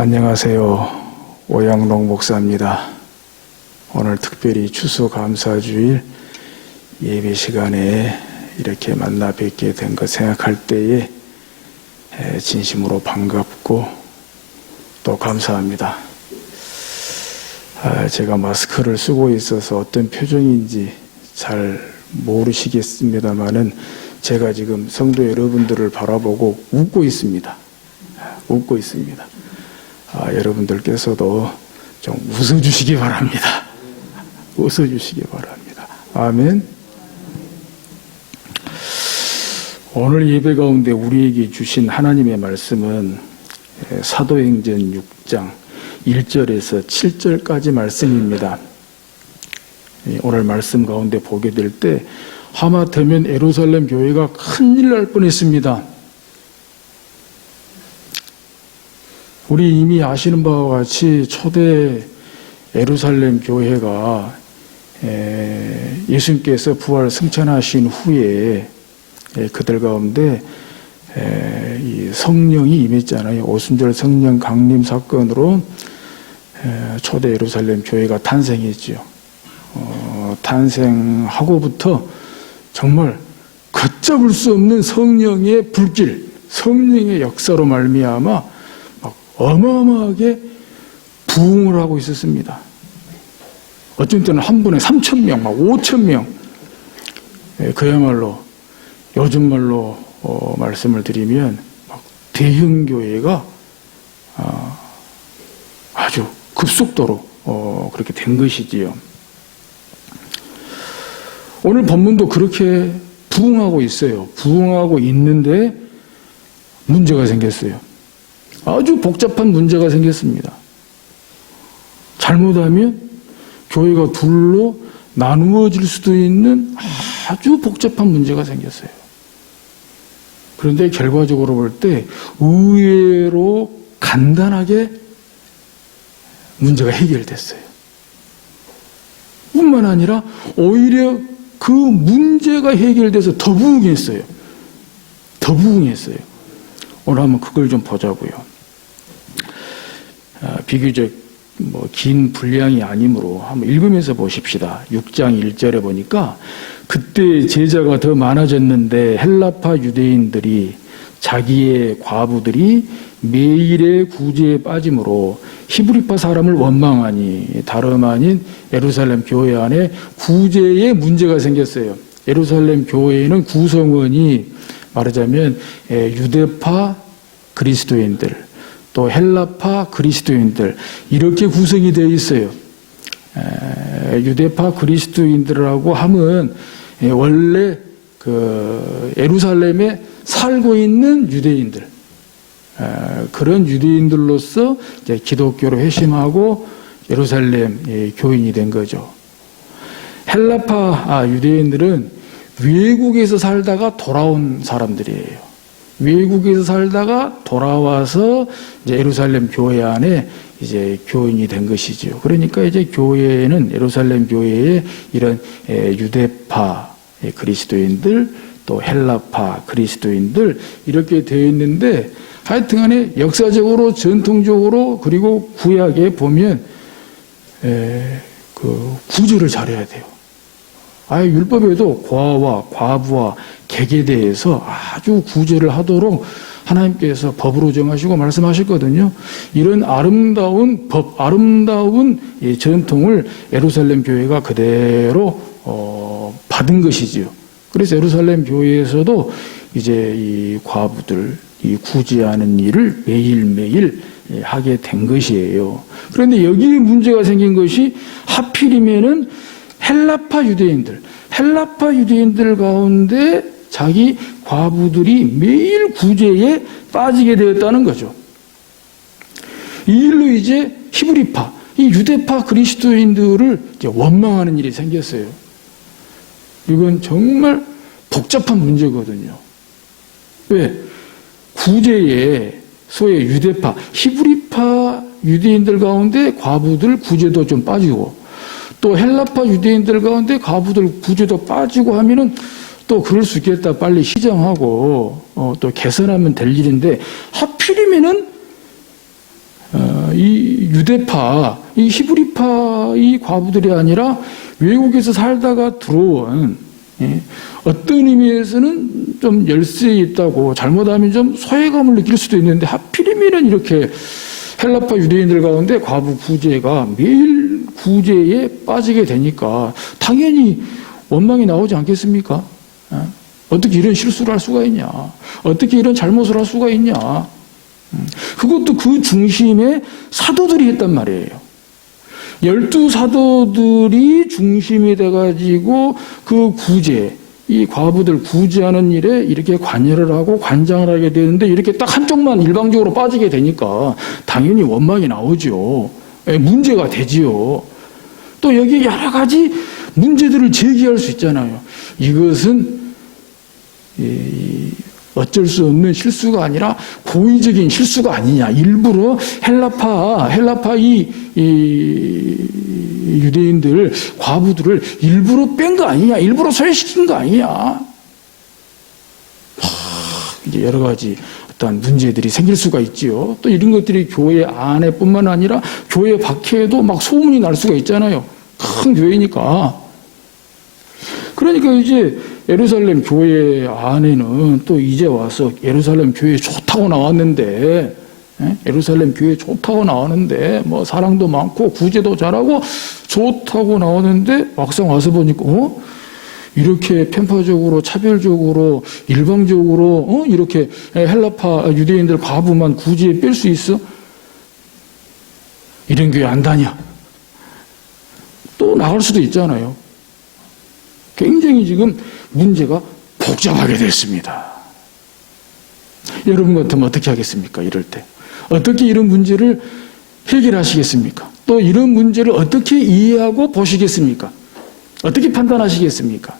안녕하세요. 오양록 목사입니다. 오늘 특별히 추수감사주일 예배 시간에 이렇게 만나 뵙게 된 것 생각할 때에 진심으로 반갑고 또 감사합니다. 제가 마스크를 쓰고 있어서 어떤 표정인지 잘 모르시겠습니다만은 제가 지금 성도 여러분들을 바라보고 웃고 있습니다. 웃고 있습니다. 여러분들께서도 좀 웃어주시기 바랍니다. 웃어주시기 바랍니다. 아멘. 오늘 예배 가운데 우리에게 주신 하나님의 말씀은 사도행전 6장 1절에서 7절까지 말씀입니다. 오늘 말씀 가운데 보게 될 때 하마터면 예루살렘 교회가 큰일 날 뻔했습니다. 우리 이미 아시는 바와 같이 초대 예루살렘 교회가 예수님께서 부활 승천하신 후에 그들 가운데 이 성령이 임했잖아요. 오순절 성령 강림 사건으로 초대 예루살렘 교회가 탄생했지요. 탄생하고부터 정말 걷잡을 수 없는 성령의 불길, 성령의 역사로 말미암아 어마어마하게 부흥을 하고 있었습니다. 어쩐 때는 한 번에 3,000명, 막 5,000명. 그야말로 요즘 말로 말씀을 드리면 막 대형 교회가 아주 급속도로 그렇게 된 것이지요. 오늘 본문도 그렇게 부흥하고 있어요. 부흥하고 있는데 문제가 생겼어요. 아주 복잡한 문제가 생겼습니다. 잘못하면 교회가 둘로 나누어질 수도 있는 아주 복잡한 문제가 생겼어요. 그런데 결과적으로 볼 때 의외로 간단하게 문제가 해결됐어요. 뿐만 아니라 오히려 그 문제가 해결돼서 더 부흥했어요. 더 부흥했어요. 오늘 한번 그걸 좀 보자고요. 비교적 긴 분량이 아니므로 한번 읽으면서 보십시다. 6장 1절에 보니까 그때 제자가 더 많아졌는데 헬라파 유대인들이 자기의 과부들이 매일의 구제에 빠짐으로 히브리파 사람을 원망하니 다름 아닌 예루살렘 교회 안에 구제에 문제가 생겼어요. 예루살렘 교회에는 구성원이 말하자면 유대파 그리스도인들 또 헬라파 그리스도인들 이렇게 구성이 되어 있어요. 유대파 그리스도인들이라고 하면 원래 그 예루살렘에 살고 있는 유대인들 그런 유대인들로서 이제 기독교로 회심하고 예루살렘 교인이 된 거죠. 헬라파 유대인들은 외국에서 살다가 돌아온 사람들이에요. 외국에서 살다가 돌아와서 이제 예루살렘 교회 안에 이제 교인이 된 것이죠. 그러니까 이제 교회에는 예루살렘 교회에 이런 유대파 그리스도인들 또 헬라파 그리스도인들 이렇게 되어 있는데 하여튼간에 역사적으로 전통적으로 그리고 구약에 보면 그 구제를 잘해야 돼요. 아예 율법에도 고아와 과부와 객에 대해서 아주 구제를 하도록 하나님께서 법으로 정하시고 말씀하셨거든요. 이런 아름다운 법, 아름다운 전통을 예루살렘 교회가 그대로 받은 것이지요. 그래서 예루살렘 교회에서도 이제 이 과부들, 이 구제하는 일을 매일매일 하게 된 것이에요. 그런데 여기에 문제가 생긴 것이 하필이면은 헬라파 유대인들 가운데 자기 과부들이 매일 구제에 빠지게 되었다는 거죠. 이 일로 이제 히브리파, 이 유대파 그리스도인들을 이제 원망하는 일이 생겼어요. 이건 정말 복잡한 문제거든요. 왜? 구제에 소위 유대파, 히브리파 유대인들 가운데 과부들 구제도 좀 빠지고 또 헬라파 유대인들 가운데 과부들 구제도 빠지고 하면은 또 그럴 수 있겠다. 빨리 시정하고 또 개선하면 될 일인데 하필이면은 유대파, 이 히브리파 이 과부들이 아니라 외국에서 살다가 들어온 어떤 의미에서는 좀 열세에 있다고 잘못하면 좀 소외감을 느낄 수도 있는데 하필이면 이렇게 헬라파 유대인들 가운데 과부 구제가 매일 구제에 빠지게 되니까 당연히 원망이 나오지 않겠습니까? 어떻게 이런 실수를 할 수가 있냐? 어떻게 이런 잘못을 할 수가 있냐? 그것도 그 중심에 사도들이 했단 말이에요. 12사도들이 중심이 돼가지고 그 구제, 이 과부들 구제하는 일에 이렇게 관여를 하고 관장을 하게 되는데 이렇게 딱 한쪽만 일방적으로 빠지게 되니까 당연히 원망이 나오죠. 문제가 되지요. 또 여기 여러 가지 문제들을 제기할 수 있잖아요. 이것은 어쩔 수 없는 실수가 아니라 고의적인 실수가 아니냐. 일부러 헬라파 이 유대인들, 과부들을 일부러 뺀 거 아니냐. 일부러 소외시킨 거 아니냐. 이제 여러 가지 어떤 문제들이 생길 수가 있지요. 또 이런 것들이 교회 안에뿐만 아니라 교회 밖에도 막 소문이 날 수가 있잖아요. 큰 교회니까. 그러니까 이제 예루살렘 교회 안에는 또 이제 와서 예루살렘 교회 좋다고 나왔는데, 예루살렘 교회 좋다고 나왔는데, 뭐 사랑도 많고 구제도 잘하고 좋다고 나오는데 막상 와서 보니까, 이렇게 편파적으로 차별적으로 일방적으로 이렇게 헬라파 유대인들 과부만 구제에 뺄 수 있어? 이런 교회 안 다녀. 또 나갈 수도 있잖아요. 굉장히 지금 문제가 복잡하게 됐습니다. 여러분 같으면 어떻게 하겠습니까? 이럴 때. 어떻게 이런 문제를 해결하시겠습니까? 또 이런 문제를 어떻게 이해하고 보시겠습니까? 어떻게 판단하시겠습니까?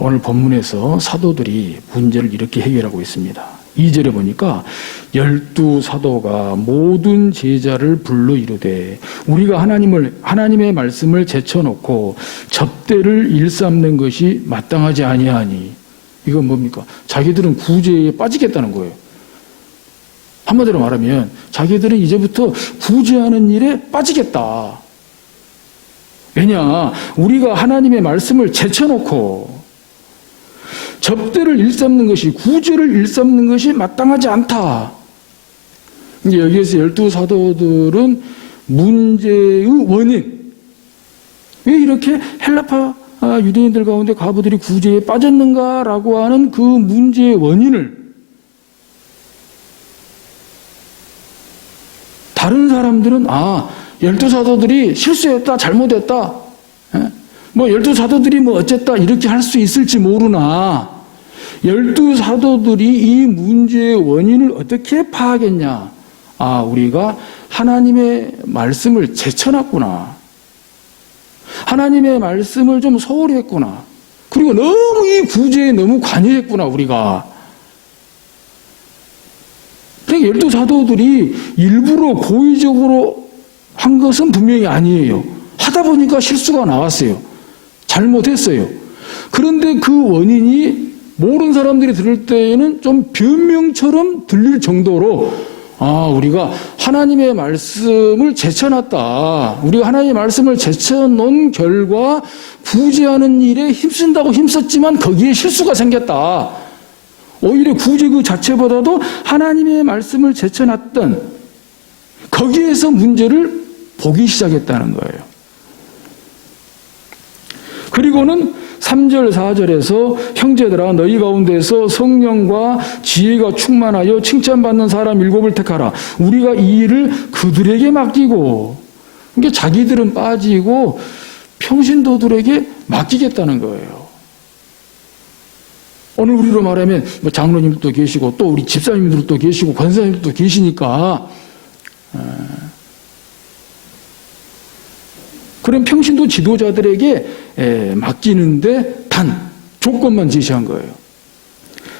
오늘 본문에서 사도들이 문제를 이렇게 해결하고 있습니다. 2절에 보니까 12사도가 모든 제자를 불러 이르되 우리가 하나님의 말씀을 제쳐놓고 접대를 일삼는 것이 마땅하지 아니하니. 이건 뭡니까? 자기들은 구제에 빠지겠다는 거예요. 한마디로 말하면 자기들은 이제부터 구제하는 일에 빠지겠다. 왜냐? 우리가 하나님의 말씀을 제쳐놓고 접대를 일삼는 것이, 구제를 일삼는 것이 마땅하지 않다. 이제 여기에서 12사도들은 문제의 원인, 왜 이렇게 헬라파 유대인들 가운데 과부들이 구제에 빠졌는가라고 하는 그 문제의 원인을 다른 사람들은 12사도들이 실수했다, 잘못했다, 뭐 12사도들이 뭐 어쨌다 이렇게 할 수 있을지 모르나 12사도들이 이 문제의 원인을 어떻게 파악했냐. 우리가 하나님의 말씀을 제쳐놨구나. 하나님의 말씀을 좀 소홀히 했구나. 그리고 너무 이 구제에 너무 관여했구나, 우리가. 그러니까 12사도들이 일부러 고의적으로 한 것은 분명히 아니에요. 하다 보니까 실수가 나왔어요. 잘못했어요. 그런데 그 원인이 모르는 사람들이 들을 때에는 좀 변명처럼 들릴 정도로 우리가 하나님의 말씀을 제쳐놨다. 우리가 하나님의 말씀을 제쳐놓은 결과 구제하는 일에 힘쓴다고 힘썼지만 거기에 실수가 생겼다. 오히려 구제 그 자체보다도 하나님의 말씀을 제쳐놨던 거기에서 문제를 보기 시작했다는 거예요. 그리고는 3절 4절에서 형제들아 너희 가운데서 성령과 지혜가 충만하여 칭찬받는 사람 7을 택하라. 우리가 이 일을 그들에게 맡기고. 그러니까 자기들은 빠지고 평신도들에게 맡기겠다는 거예요. 오늘 우리로 말하면 뭐 장로님들도 계시고 또 우리 집사님들도 계시고 권사님들도 계시니까 그런 평신도 지도자들에게 맡기는데 단 조건만 제시한 거예요.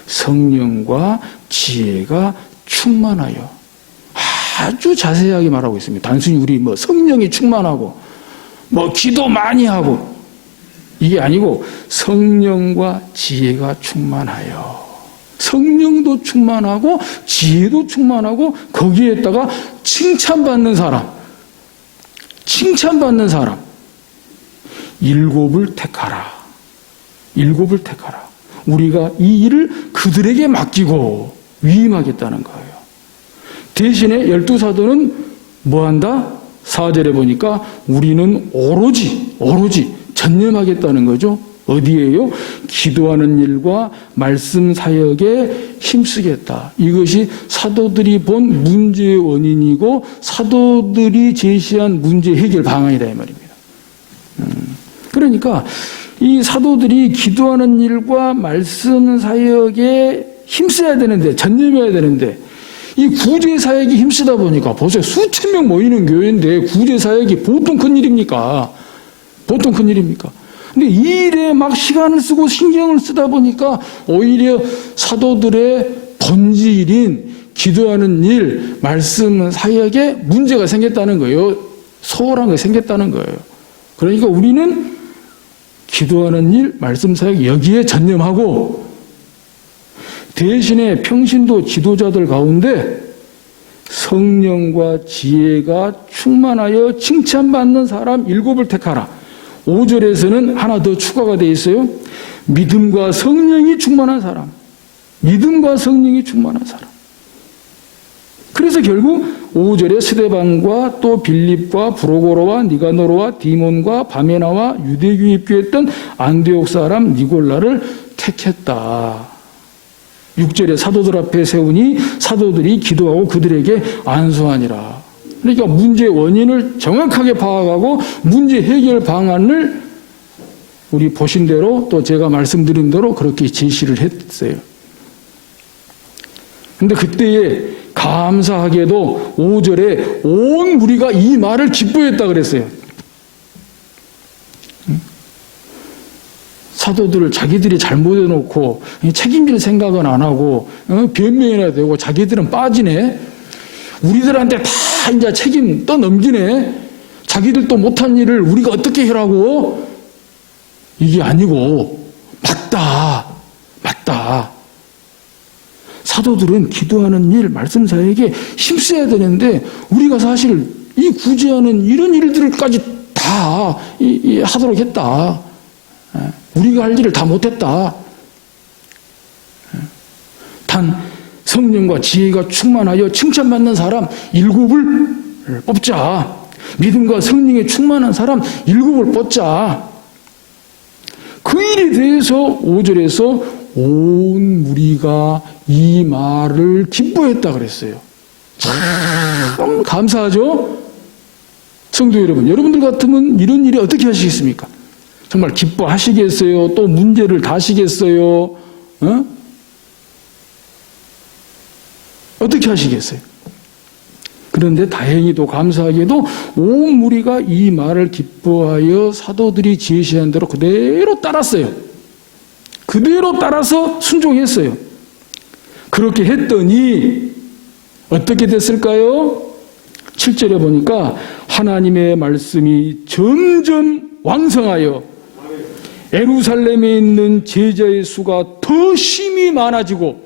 성령과 지혜가 충만하여. 아주 자세하게 말하고 있습니다. 단순히 우리 뭐 성령이 충만하고 뭐 기도 많이 하고 이게 아니고 성령과 지혜가 충만하여. 성령도 충만하고 지혜도 충만하고 거기에다가 칭찬받는 사람, 일곱을 택하라. 우리가 이 일을 그들에게 맡기고 위임하겠다는 거예요. 대신에 12사도는 뭐한다? 4절에 보니까 우리는 오로지 전념하겠다는 거죠. 어디에요? 기도하는 일과 말씀 사역에 힘쓰겠다. 이것이 사도들이 본 문제의 원인이고 사도들이 제시한 문제 해결 방안이다 이 말입니다. 그러니까 이 사도들이 기도하는 일과 말씀 사역에 힘써야 되는데, 전념해야 되는데, 이 구제 사역이 힘쓰다 보니까 보세요. 수천 명 모이는 교회인데 구제 사역이 보통 큰 일입니까? 근데 이 일에 막 시간을 쓰고 신경을 쓰다 보니까 오히려 사도들의 본질인 기도하는 일, 말씀 사역에 문제가 생겼다는 거예요. 소홀한 게 생겼다는 거예요. 그러니까 우리는 기도하는 일, 말씀 사역 여기에 전념하고 대신에 평신도 지도자들 가운데 성령과 지혜가 충만하여 칭찬받는 사람 7을 택하라. 5절에서는 하나 더 추가가 되어 있어요. 믿음과 성령이 충만한 사람. 그래서 결국 5절에 스데반과 또 빌립과 브로고로와 니가노로와 디몬과 바메나와 유대교에 입교했던 안디옥 사람 니골라를 택했다. 6절에 사도들 앞에 세우니 사도들이 기도하고 그들에게 안수하니라. 그러니까 문제의 원인을 정확하게 파악하고 문제 해결 방안을 우리 보신 대로 또 제가 말씀드린 대로 그렇게 제시를 했어요. 근데 그때에 감사하게도 5절에 온 무리가 이 말을 기뻐했다 그랬어요. 사도들을 자기들이 잘못해놓고 책임질 생각은 안 하고 변명이나 되고 자기들은 빠지네. 우리들한테 다 이제 책임 떠넘기네. 자기들도 못한 일을 우리가 어떻게 하라고. 이게 아니고 맞다. 사도들은 기도하는 일, 말씀 사역에 힘써야 되는데 우리가 사실 이 구제하는 이런 일들까지 다 하도록 했다. 우리가 할 일을 다 못했다. 단 성령과 지혜가 충만하여 칭찬받는 사람 7을 뽑자. 믿음과 성령에 충만한 사람 7을 뽑자. 그 일에 대해서 5절에서 온 무리가 이 말을 기뻐했다 그랬어요. 참 감사하죠? 성도 여러분, 여러분들 같으면 이런 일에 어떻게 하시겠습니까? 정말 기뻐하시겠어요? 또 문제를 다시겠어요? 어떻게 하시겠어요? 그런데 다행히도 감사하게도 온 무리가 이 말을 기뻐하여 사도들이 제시한 대로 그대로 따랐어요. 그대로 따라서 순종했어요. 그렇게 했더니 어떻게 됐을까요? 7절에 보니까 하나님의 말씀이 점점 왕성하여 예루살렘에 있는 제자의 수가 더 심히 많아지고,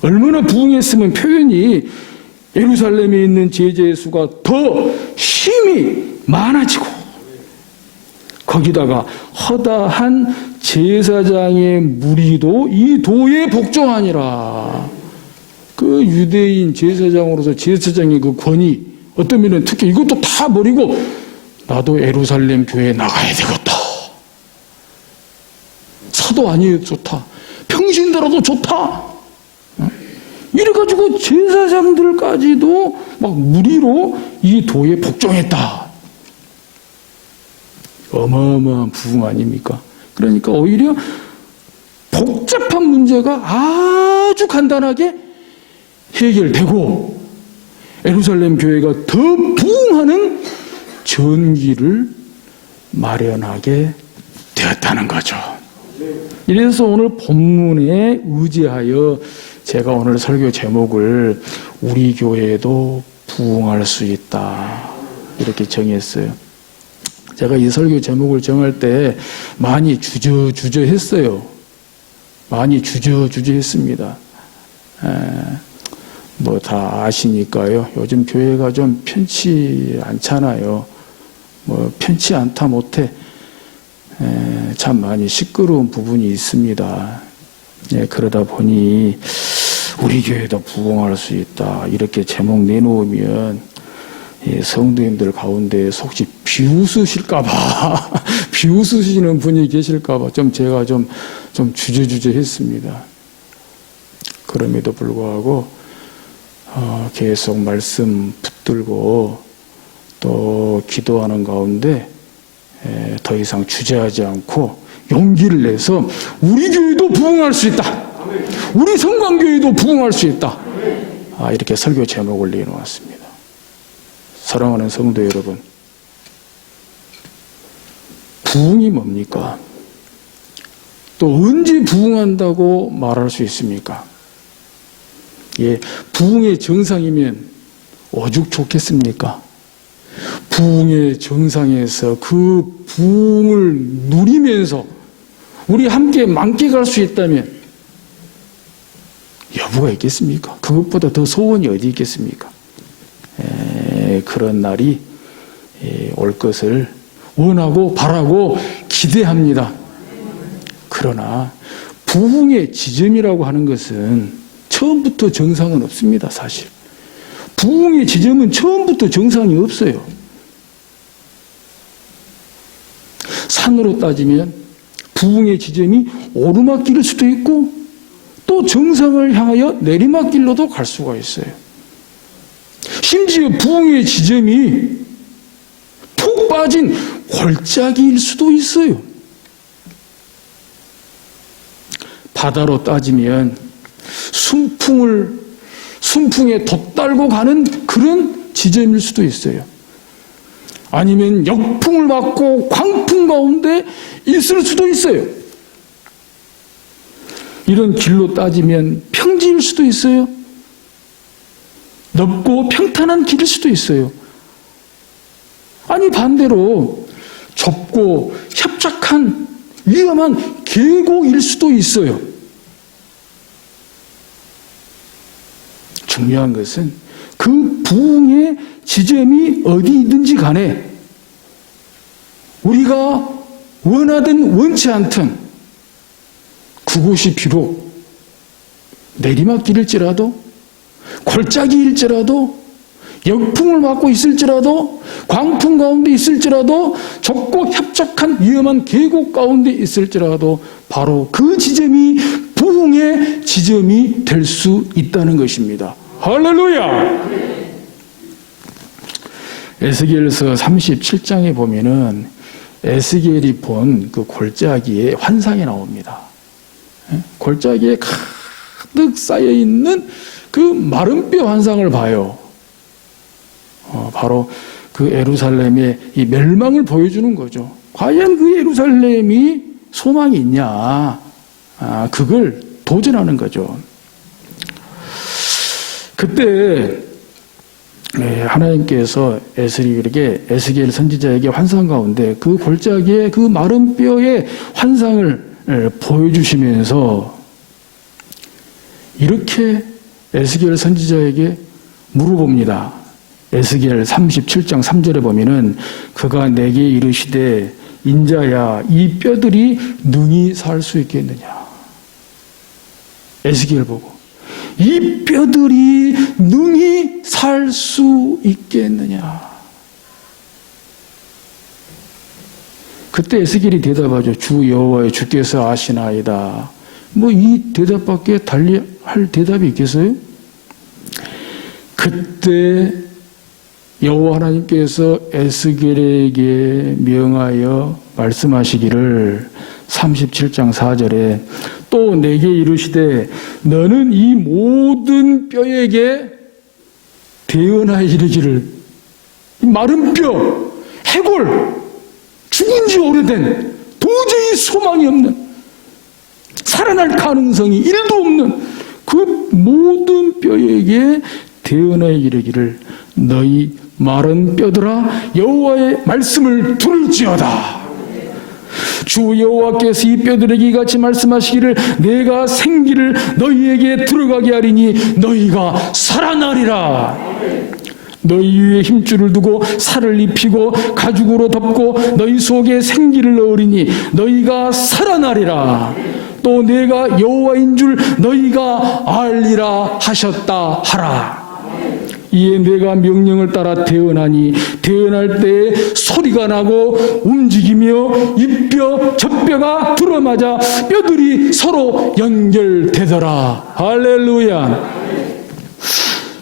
얼마나 부흥했으면 표현이 예루살렘에 있는 제자의 수가 더 심히 많아지고, 거기다가 허다한 제사장의 무리도 이 도에 복종하니라. 그 유대인 제사장으로서 제사장의 그 권위, 어떤 면은 특히 이것도 다 버리고 나도 예루살렘 교회에 나가야 되겠다. 사도 아니어도 좋다. 평신도라도 좋다. 이래가지고 제사장들까지도 막 무리로 이 도에 복종했다. 어마어마한 부흥 아닙니까? 그러니까 오히려 복잡한 문제가 아주 간단하게 해결되고 예루살렘 교회가 더 부흥하는 전기를 마련하게 되었다는 거죠. 이래서 오늘 본문에 의지하여 제가 오늘 설교 제목을 우리 교회도 부흥할 수 있다 이렇게 정했어요. 제가 이 설교 제목을 정할 때 많이 주저했어요. 많이 주저주저했습니다. 뭐 다 아시니까요. 요즘 교회가 좀 편치 않잖아요. 뭐 편치 않다 못해 참 많이 시끄러운 부분이 있습니다. 그러다 보니 우리 교회도 부흥할 수 있다 이렇게 제목 내놓으면 성도님들 가운데 혹시 비웃으실까봐 비웃으시는 분이 계실까봐 제가 좀 주저주저했습니다. 그럼에도 불구하고 계속 말씀 붙들고 또 기도하는 가운데 더 이상 주저하지 않고 용기를 내서 우리 교회도 부흥할 수 있다. 우리 성광교회도 부흥할 수 있다. 이렇게 설교 제목을 내놓았습니다. 사랑하는 성도 여러분, 부흥이 뭡니까? 또 언제 부흥한다고 말할 수 있습니까? 부흥의 정상이면 오죽 좋겠습니까? 부흥의 정상에서 그 부흥을 누리면서 우리 함께 만끽할 수 있다면 여부가 있겠습니까? 그것보다 더 소원이 어디 있겠습니까? 그런 날이 올 것을 원하고 바라고 기대합니다. 그러나 부흥의 지점이라고 하는 것은 처음부터 정상은 없습니다. 사실 부흥의 지점은 처음부터 정상이 없어요. 산으로 따지면 부흥의 지점이 오르막길일 수도 있고 또 정상을 향하여 내리막길로도 갈 수가 있어요. 심지어 부흥의 지점이 푹 빠진 골짜기일 수도 있어요. 바다로 따지면 순풍에 돛달고 가는 그런 지점일 수도 있어요. 아니면 역풍을 맞고 광풍 가운데 있을 수도 있어요. 이런 길로 따지면 평지일 수도 있어요. 넓고 평탄한 길일 수도 있어요. 아니 반대로 좁고 협착한 위험한 계곡일 수도 있어요. 중요한 것은 그 부흥의 지점이 어디 있든지 간에 우리가 원하든 원치 않든 그곳이 비록 내리막길일지라도 골짜기일지라도 역풍을 맞고 있을지라도 광풍 가운데 있을지라도 좁고 협착한 위험한 계곡 가운데 있을지라도 바로 그 지점이 부흥의 지점이 될 수 있다는 것입니다. 할렐루야! 에스겔서 37장에 보면은 에스겔이 본 그 골짜기에 환상이 나옵니다. 골짜기에 가득 쌓여있는 그 마른 뼈 환상을 봐요. 바로 그 예루살렘의 이 멸망을 보여주는 거죠. 과연 그 예루살렘이 소망이 있냐? 그걸 도전하는 거죠. 그때 하나님께서 에스겔 선지자에게 환상 가운데 그 골짜기의 그 마른 뼈의 환상을 보여주시면서 이렇게 에스겔 선지자에게 물어봅니다. 에스겔 37장 3절에 보면은 그가 내게 이르시되 인자야 이 뼈들이 능히 살 수 있겠느냐. 에스겔 보고 이 뼈들이 능히 살 수 있겠느냐. 그때 에스겔이 대답하죠. 주 여호와의 주께서 아시나이다. 뭐 이 대답밖에 달리 할 대답이 있겠어요? 그때 여호와 하나님께서 에스겔에게 명하여 말씀하시기를 37장 4절에 또 내게 이르시되 너는 이 모든 뼈에게 대언하여 이르기를 이 마른 뼈, 해골, 죽은 지 오래된 도저히 소망이 없는 살아날 가능성이 1도 없는 그 모든 뼈에게 대언하여 이르기를 너희 마른 뼈들아 여호와의 말씀을 들을지어다. 주 여호와께서 이 뼈들에게 이같이 말씀하시기를 내가 생기를 너희에게 들어가게 하리니 너희가 살아나리라. 너희 위에 힘줄을 두고 살을 입히고 가죽으로 덮고 너희 속에 생기를 넣으리니 너희가 살아나리라. 또 내가 여호와인 줄 너희가 알리라 하셨다 하라. 이에 내가 명령을 따라 태어나니 태어날 때에 소리가 나고 움직이며 이 뼈 저 뼈가 들어맞아 뼈들이 서로 연결되더라. 할렐루야.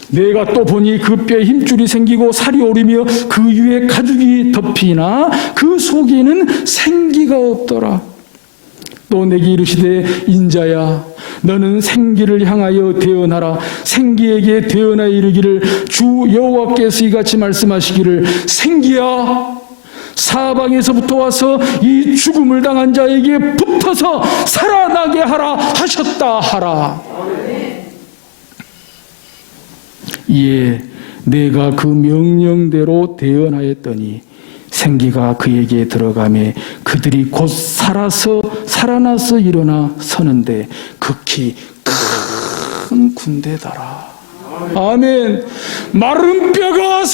내가 또 보니 그 뼈에 힘줄이 생기고 살이 오르며 그 위에 가죽이 덮이나 그 속에는 생기가 없더라. 또 내게 이르시되 인자야 너는 생기를 향하여 대언하라. 생기에게 대언하여 이르기를 주 여호와께서 이같이 말씀하시기를 생기야 사방에서부터 와서 이 죽음을 당한 자에게 붙어서 살아나게 하라 하셨다 하라. 이에 내가 그 명령대로 대언하였더니 생기가 그에게 들어가매 그들이 곧 살아나서 일어나 서는데 극히 큰 군대더라. 아멘. 마른 뼈가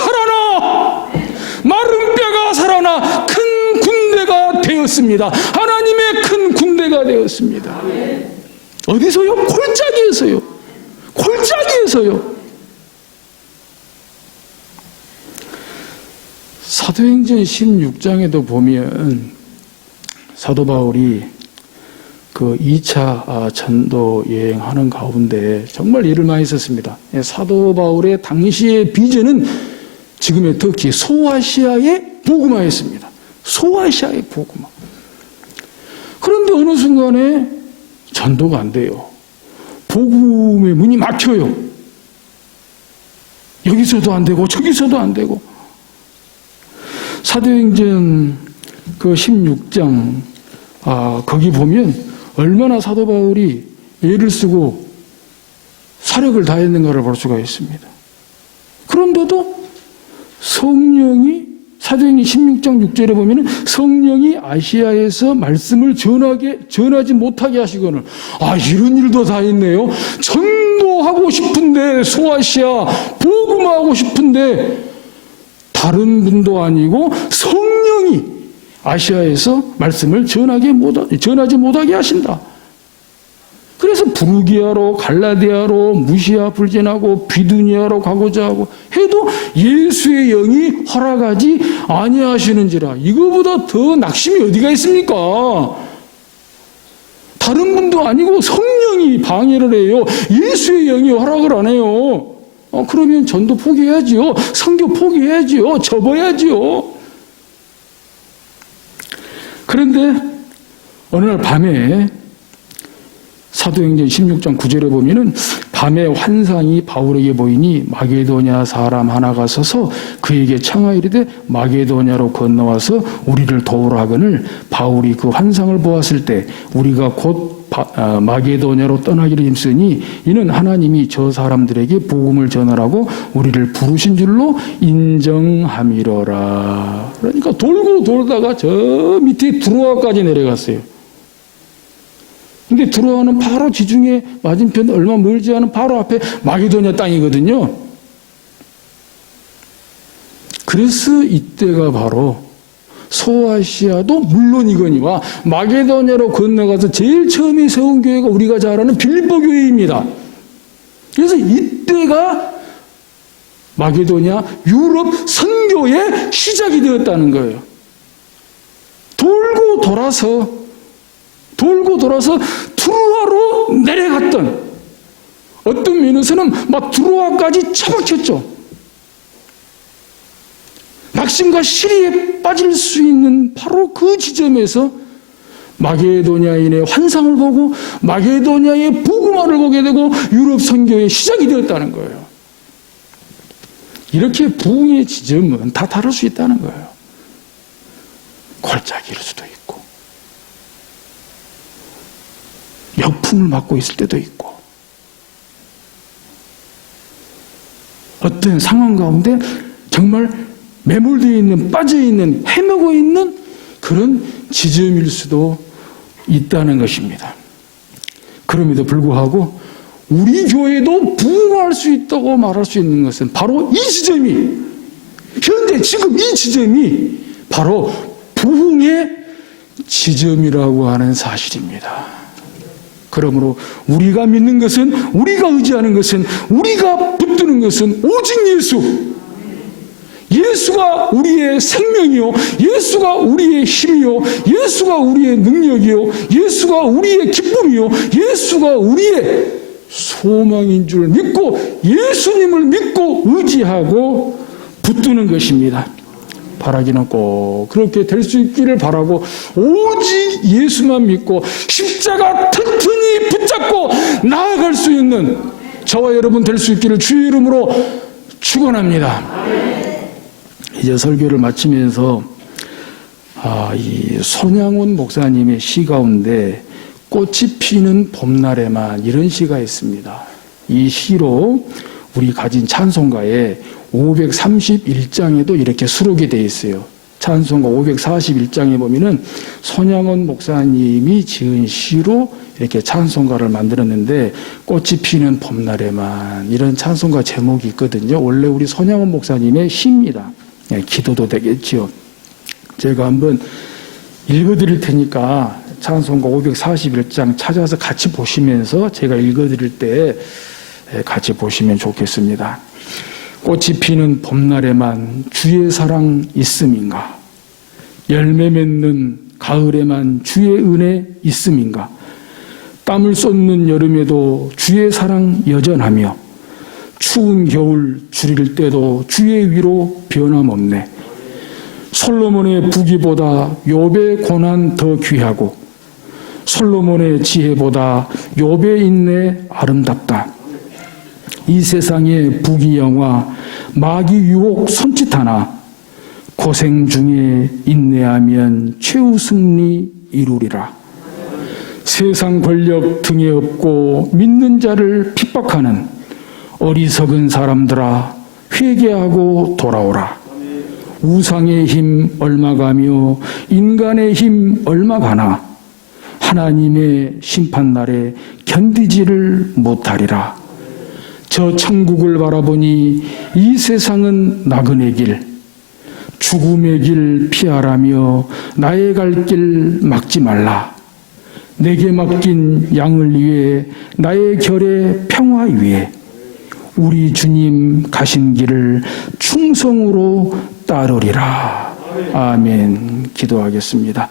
살아나 큰 군대가 되었습니다. 하나님의 큰 군대가 되었습니다. 어디서요? 골짜기에서요. 사도행전 16장에도 보면 사도 바울이 그 2차 전도 여행하는 가운데 정말 일을 많이 썼습니다. 사도 바울의 당시의 비전은 지금의 터키 소아시아의 복음화였습니다. 소아시아의 복음화. 그런데 어느 순간에 전도가 안 돼요. 복음의 문이 막혀요. 여기서도 안 되고 저기서도 안 되고. 사도행전 그 16장 거기 보면 얼마나 사도 바울이 애를 쓰고 사력을 다했는가를 볼 수가 있습니다. 그런데도 성령이 사도행전 16장 6절에 보면 성령이 아시아에서 말씀을 전하지 못하게 하시거늘 이런 일도 다 있네요. 전도하고 싶은데 소아시아 복음하고 싶은데 다른 분도 아니고 성령이 아시아에서 말씀을 전하지 못하게 하신다. 그래서 부르기아로 갈라디아로 무시아 불전하고 비두니아로 가고자 하고 해도 예수의 영이 허락하지 아니하시는지라. 이거보다 더 낙심이 어디가 있습니까? 다른 분도 아니고 성령이 방해를 해요. 예수의 영이 허락을 안 해요. 그러면 전도 포기해야지요. 선교 포기해야지요. 접어야지요. 그런데 어느 날 밤에 사도행전 16장 9절에 보면은 밤에 환상이 바울에게 보이니 마게도냐 사람 하나가 서서 그에게 청하이르되 마게도냐로 건너와서 우리를 도우라 하거늘 바울이 그 환상을 보았을 때 우리가 곧 마게도냐로 떠나기를 힘쓰니 이는 하나님이 저 사람들에게 복음을 전하라고 우리를 부르신 줄로 인정함이로라. 그러니까 돌고 돌다가 저 밑에 두로아까지 내려갔어요. 근데 두로아는 바로 지중해 맞은편 얼마 멀지 않은 바로 앞에 마게도냐 땅이거든요. 그래서 이때가 바로 소아시아도 물론이거니와 마게도냐로 건너가서 제일 처음에 세운 교회가 우리가 잘 아는 빌립보 교회입니다. 그래서 이때가 마게도냐 유럽 선교의 시작이 되었다는 거예요. 돌고 돌아서 두로아로 내려갔던 어떤 면에서는 막 두로아까지 처박혔죠. 낙심과 시리에 빠질 수 있는 바로 그 지점에서 마게도냐인의 환상을 보고 마게도냐의 복음화를 보게 되고 유럽 선교의 시작이 되었다는 거예요. 이렇게 부흥의 지점은 다 다를 수 있다는 거예요. 골짜기일 수도 있고 역풍을 맞고 있을 때도 있고 어떤 상황 가운데 정말 매몰되어 있는 빠져있는 헤매고 있는 그런 지점일 수도 있다는 것입니다. 그럼에도 불구하고 우리 교회도 부흥할 수 있다고 말할 수 있는 것은 바로 이 지점이, 현재 지금 이 지점이 바로 부흥의 지점이라고 하는 사실입니다. 그러므로 우리가 믿는 것은, 우리가 의지하는 것은, 우리가 붙드는 것은 오직 예수. 예수가 우리의 생명이요, 예수가 우리의 힘이요, 예수가 우리의 능력이요, 예수가 우리의 기쁨이요, 예수가 우리의 소망인 줄 믿고 예수님을 믿고 의지하고 붙드는 것입니다. 바라기는 꼭 그렇게 될 수 있기를 바라고 오직 예수만 믿고 십자가 튼튼히 붙잡고 나아갈 수 있는 저와 여러분 될 수 있기를 주의 이름으로 축원합니다. 이제 설교를 마치면서 이 손양원 목사님의 시 가운데 꽃이 피는 봄날에만 이런 시가 있습니다. 이 시로 우리 가진 찬송가에 531장에도 이렇게 수록이 되어 있어요. 찬송가 541장에 보면은 손양원 목사님이 지은 시로 이렇게 찬송가를 만들었는데 꽃이 피는 봄날에만 이런 찬송가 제목이 있거든요. 원래 우리 손양원 목사님의 시입니다. 기도도 되겠지요. 제가 한번 읽어드릴 테니까 찬송가 541장 찾아서 같이 보시면서 제가 읽어드릴 때 같이 보시면 좋겠습니다. 꽃이 피는 봄날에만 주의 사랑 있음인가? 열매 맺는 가을에만 주의 은혜 있음인가? 땀을 쏟는 여름에도 주의 사랑 여전하며 추운 겨울 줄일 때도 주의 위로 변함없네. 솔로몬의 부귀보다 욥의 고난 더 귀하고 솔로몬의 지혜보다 욥의 인내 아름답다. 이 세상의 부귀영화 마귀 유혹 손짓하나 고생 중에 인내하면 최후 승리 이루리라. 세상 권력 등에 업고 믿는 자를 핍박하는 어리석은 사람들아 회개하고 돌아오라. 우상의 힘 얼마 가며 인간의 힘 얼마 가나 하나님의 심판날에 견디지를 못하리라. 저 천국을 바라보니 이 세상은 나그네 길 죽음의 길 피하라며 나의 갈 길 막지 말라. 내게 맡긴 양을 위해 나의 결의 평화 위에 우리 주님 가신 길을 충성으로 따르리라. 아멘. 기도하겠습니다.